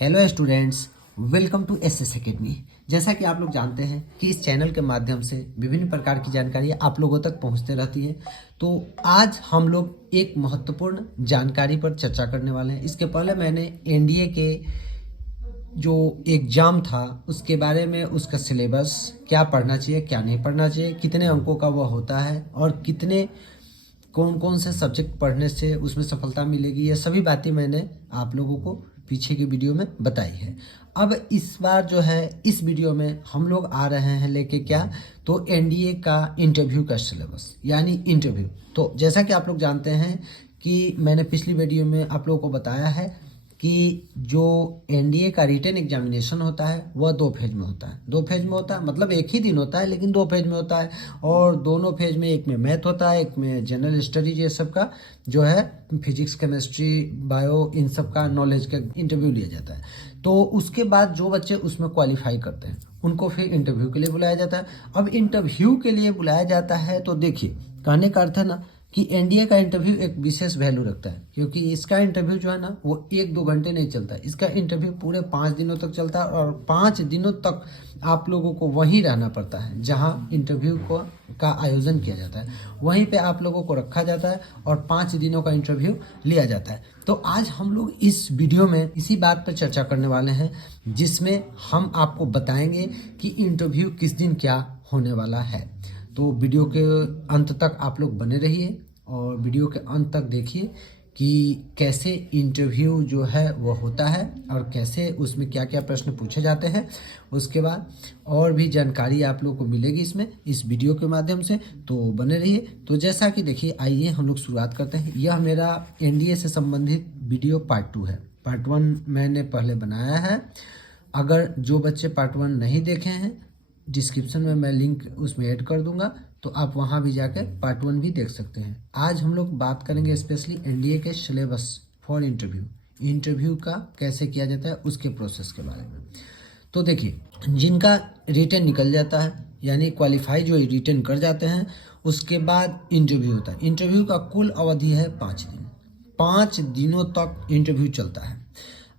Hello students, welcome to SS academy. जैसा कि आप लोग जानते हैं कि इस चैनल के माध्यम से विभिन्न प्रकार की जानकारी आप लोगों तक पहुंचते रहती है। तो आज हम लोग एक महत्वपूर्ण जानकारी पर चर्चा करने वाले हैं। इसके पहले मैंने एनडीए के जो एग्ज़ाम था उसके बारे में, उसका सिलेबस, क्या पढ़ना चाहिए क्या नहीं पढ़ना चाहिए, कितने अंकों का वह होता है और कितने कौन कौन से सब्जेक्ट पढ़ने से उसमें सफलता मिलेगी, ये सभी बातें मैंने आप लोगों को पीछे की वीडियो में बताई है। अब इस बार जो है इस वीडियो में हम लोग आ रहे हैं लेके क्या, तो एनडीए का इंटरव्यू का सिलेबस यानी इंटरव्यू। तो जैसा कि आप लोग जानते हैं कि मैंने पिछली वीडियो में आप लोगों को बताया है कि जो एनडीए का रिटन एग्जामिनेशन होता है वह 2 फेज में होता है। 2 फेज में होता है मतलब एक ही दिन होता है लेकिन 2 फेज में होता है। और दोनों फेज में, एक में मैथ होता है, एक में जनरल स्टडीज, ये सब का जो है फिजिक्स, केमिस्ट्री, बायो, इन सब का नॉलेज का इंटरव्यू लिया जाता है। तो उसके बाद जो बच्चे उसमें क्वालिफाई करते हैं उनको फिर इंटरव्यू के लिए बुलाया जाता है। अब इंटरव्यू के लिए बुलाया जाता है तो देखिए, कहने का अर्थ है ना कि एनडीए का इंटरव्यू एक विशेष वैल्यू रखता है, क्योंकि इसका इंटरव्यू जो है ना वो 1-2 घंटे नहीं चलता है। इसका इंटरव्यू पूरे 5 दिनों तक चलता है और 5 दिनों तक आप लोगों को वहीं रहना पड़ता है जहां इंटरव्यू का आयोजन किया जाता है। वहीं पे आप लोगों को रखा जाता है और 5 दिनों का इंटरव्यू लिया जाता है। तो आज हम लोग इस वीडियो में इसी बात पर चर्चा करने वाले हैं, जिसमें हम आपको बताएंगे कि इंटरव्यू किस दिन क्या होने वाला है। तो वीडियो के अंत तक आप लोग बने रहिए और वीडियो के अंत तक देखिए कि कैसे इंटरव्यू जो है वो होता है और कैसे उसमें क्या क्या प्रश्न पूछे जाते हैं। उसके बाद और भी जानकारी आप लोग को मिलेगी इसमें, इस वीडियो के माध्यम से, तो बने रहिए। तो जैसा कि देखिए, आइए हम लोग शुरुआत करते हैं। यह मेरा एनडीए से संबंधित वीडियो पार्ट 2 है। पार्ट 1 मैंने पहले बनाया है। अगर जो बच्चे पार्ट 1 नहीं देखे हैं, डिस्क्रिप्शन में मैं लिंक उसमें ऐड कर दूंगा, तो आप वहां भी जाकर पार्ट 1 भी देख सकते हैं। आज हम लोग बात करेंगे स्पेशली एनडीए के सिलेबस फॉर इंटरव्यू का कैसे किया जाता है, उसके प्रोसेस के बारे में। तो देखिए, जिनका रिटन निकल जाता है यानी क्वालिफाई जो रिटन कर जाते हैं, उसके बाद इंटरव्यू होता है। इंटरव्यू का कुल अवधि है 5 दिन। 5 दिनों तक इंटरव्यू चलता है।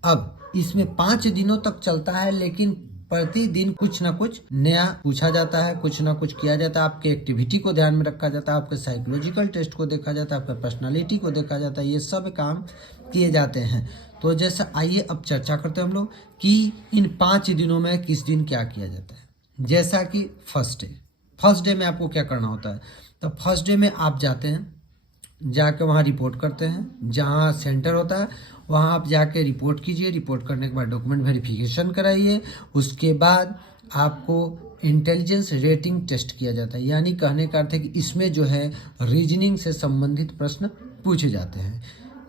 अब इसमें 5 दिनों तक चलता है, लेकिन प्रतिदिन कुछ ना कुछ नया पूछा जाता है, कुछ ना कुछ किया जाता है। आपके एक्टिविटी को ध्यान में रखा जाता है, आपके साइकोलॉजिकल टेस्ट को देखा जाता है, आपका पर्सनालिटी को देखा जाता है। ये सब काम किए जाते हैं। तो जैसा, आइए अब चर्चा करते हैं हम लोग कि इन 5 दिनों में किस दिन क्या किया जाता है। जैसा कि फर्स्ट डे में आपको क्या करना होता है। तो फर्स्ट डे में आप जाते हैं, जाके वहाँ रिपोर्ट करते हैं। जहाँ सेंटर होता है वहाँ आप जाके रिपोर्ट कीजिए। रिपोर्ट करने के बाद डॉक्यूमेंट वेरिफिकेशन कराइए। उसके बाद आपको इंटेलिजेंस रेटिंग टेस्ट किया जाता है, यानी कहने का अर्थ है कि इसमें जो है रीजनिंग से संबंधित प्रश्न पूछे जाते हैं।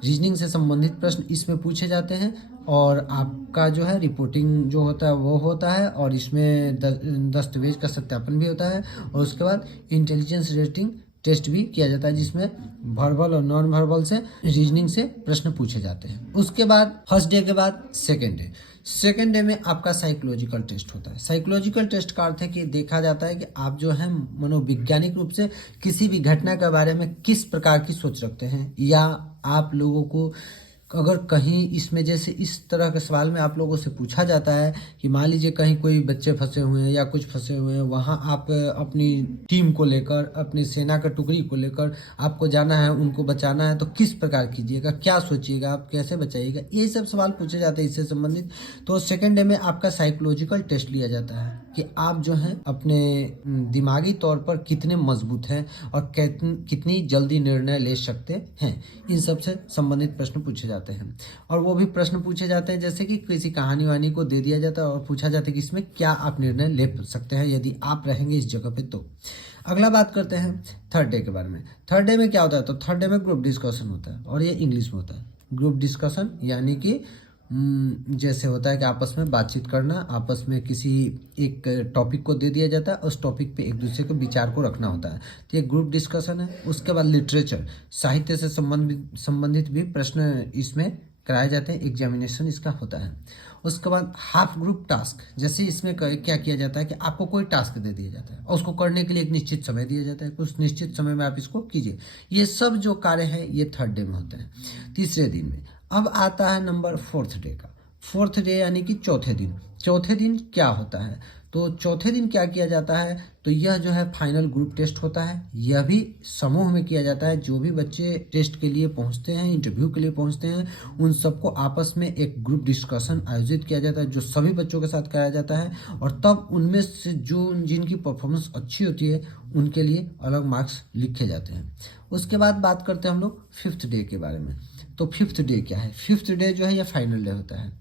रीजनिंग से संबंधित प्रश्न इसमें पूछे जाते हैं और आपका जो है रिपोर्टिंग जो होता है वो होता है, और इसमें दस्तावेज का सत्यापन भी होता है। और उसके बाद इंटेलिजेंस रेटिंग टेस्ट भी किया जाता है, जिसमें वर्बल और नॉन वर्बल से रीजनिंग से प्रश्न पूछे जाते हैं। उसके बाद फर्स्ट डे के बाद सेकेंड डे में आपका साइकोलॉजिकल टेस्ट होता है। साइकोलॉजिकल टेस्ट का अर्थ है कि देखा जाता है कि आप जो है मनोवैज्ञानिक रूप से किसी भी घटना के बारे में किस प्रकार की सोच रखते हैं, या आप लोगों को अगर कहीं इसमें जैसे इस तरह के सवाल में आप लोगों से पूछा जाता है कि मान लीजिए कहीं कोई बच्चे फंसे हुए हैं या कुछ फंसे हुए हैं, वहाँ आप अपनी टीम को लेकर, अपनी सेना का टुकड़ी को लेकर आपको जाना है, उनको बचाना है, तो किस प्रकार कीजिएगा, क्या सोचिएगा, आप कैसे बचाइएगा, ये सब सवाल पूछे जाते हैं इससे संबंधित। तो सेकेंड डे में आपका साइकोलॉजिकल टेस्ट लिया जाता है कि आप जो है अपने दिमागी तौर पर कितने मजबूत हैं और कितनी जल्दी निर्णय ले सकते हैं। इन सब से संबंधित प्रश्न पूछे जाते हैं। और वो भी प्रश्न पूछे जाते हैं जैसे कि किसी कहानी वानी को दे दिया जाता है और पूछा जाता है कि इसमें क्या आप निर्णय ले सकते हैं यदि आप रहेंगे इस जगह पे। तो अगला बात करते हैं थर्ड डे के बारे में। थर्ड डे में क्या होता है, तो थर्ड डे में ग्रुप डिस्कशन होता है, और ये इंग्लिश में होता है। ग्रुप डिस्कशन यानी कि जैसे होता है कि आपस में बातचीत करना, आपस में किसी एक टॉपिक को दे दिया जाता है, उस टॉपिक पे एक दूसरे के विचार को रखना होता है। तो ये ग्रुप डिस्कशन है। उसके बाद लिटरेचर, साहित्य से संबंधित भी प्रश्न इसमें कराए जाते हैं, एग्जामिनेशन इसका होता है। उसके बाद हाफ ग्रुप टास्क, जैसे इसमें क्या किया जाता है कि आपको कोई टास्क दे दिया जाता है और उसको करने के लिए एक निश्चित समय दिया जाता है, कुछ निश्चित समय में आप इसको कीजिए। ये सब जो कार्य है ये थर्ड डे में होते हैं, तीसरे दिन में। अब आता है नंबर फोर्थ डे का। फोर्थ डे यानी कि चौथे दिन क्या होता है, तो चौथे दिन क्या किया जाता है, तो यह जो है फाइनल ग्रुप टेस्ट होता है। यह भी समूह में किया जाता है। जो भी बच्चे टेस्ट के लिए पहुंचते हैं, इंटरव्यू के लिए पहुंचते हैं, उन सबको आपस में एक ग्रुप डिस्कशन आयोजित किया जाता है, जो सभी बच्चों के साथ कराया जाता है। और तब उनमें से जो जिनकी परफॉर्मेंस अच्छी होती है उनके लिए अलग मार्क्स लिखे जाते हैं। उसके बाद बात करते हैं हम लोग फिफ्थ डे के बारे में। तो फिफ्थ डे क्या है, फिफ्थ डे जो है यह फाइनल डे होता है।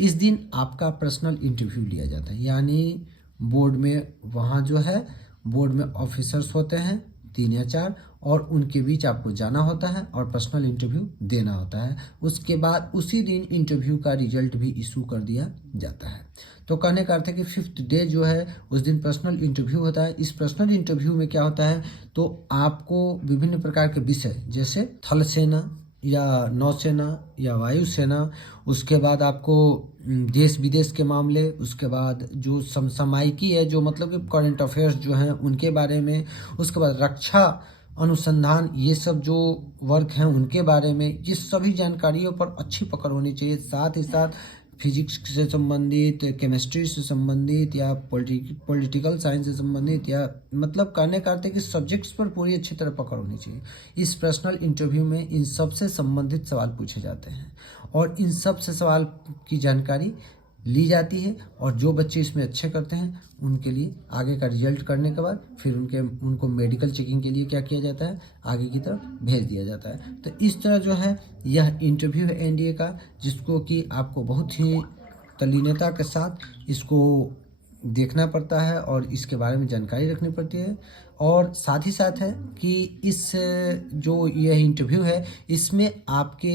इस दिन आपका पर्सनल इंटरव्यू लिया जाता है, यानी बोर्ड में वहाँ जो है बोर्ड में ऑफिसर्स होते हैं 3 या 4, और उनके बीच आपको जाना होता है और पर्सनल इंटरव्यू देना होता है। उसके बाद उसी दिन इंटरव्यू का रिजल्ट भी इशू कर दिया जाता है। तो कहने का अर्थ है कि फिफ्थ डे जो है उस दिन पर्सनल इंटरव्यू होता है। इस पर्सनल इंटरव्यू में क्या होता है, तो आपको विभिन्न प्रकार के विषय जैसे थल सेना या नौसेना या वायुसेना, उसके बाद आपको देश विदेश के मामले, उसके बाद जो समसामयिकी है, जो मतलब कि करंट अफेयर्स जो हैं उनके बारे में, उसके बाद रक्षा अनुसंधान, ये सब जो वर्क हैं उनके बारे में, ये सभी जानकारियों पर अच्छी पकड़ होनी चाहिए। साथ ही साथ फिजिक्स से संबंधित, केमिस्ट्री से संबंधित या पॉलिटिकल साइंस से संबंधित, या मतलब कहने का अर्थ है कि सब्जेक्ट्स पर पूरी अच्छी तरह पकड़ होनी चाहिए। इस पर्सनल इंटरव्यू में इन सब से संबंधित सवाल पूछे जाते हैं और इन सब से सवाल की जानकारी ली जाती है। और जो बच्चे इसमें अच्छे करते हैं उनके लिए आगे का रिजल्ट करने के बाद फिर उनको मेडिकल चेकिंग के लिए क्या किया जाता है, आगे की तरफ भेज दिया जाता है। तो इस तरह जो है यह इंटरव्यू है एनडीए का, जिसको कि आपको बहुत ही तल्लीनता के साथ इसको देखना पड़ता है और इसके बारे में जानकारी रखनी पड़ती है। और साथ ही साथ है कि इस जो यह इंटरव्यू है इसमें आपके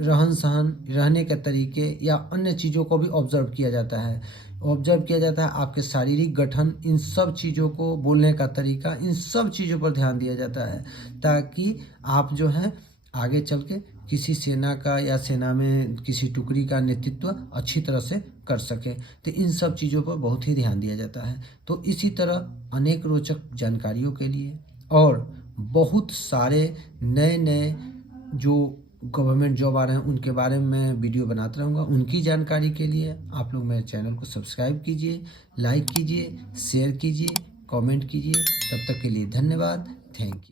रहन सहन, रहने के तरीके या अन्य चीज़ों को भी ऑब्जर्व किया जाता है। आपके शारीरिक गठन, इन सब चीज़ों को, बोलने का तरीका, इन सब चीज़ों पर ध्यान दिया जाता है, ताकि आप जो है आगे चल के किसी सेना का या सेना में किसी टुकड़ी का नेतृत्व अच्छी तरह से कर सके। तो इन सब चीज़ों पर बहुत ही ध्यान दिया जाता है। तो इसी तरह अनेक रोचक जानकारियों के लिए और बहुत सारे नए नए जो गवर्नमेंट जॉब आ रहे हैं उनके बारे में मैं वीडियो बनाता रहूँगा। उनकी जानकारी के लिए आप लोग मेरे चैनल को सब्सक्राइब कीजिए, लाइक कीजिए, शेयर कीजिए, कमेंट कीजिए। तब तक के लिए धन्यवाद। Thank you.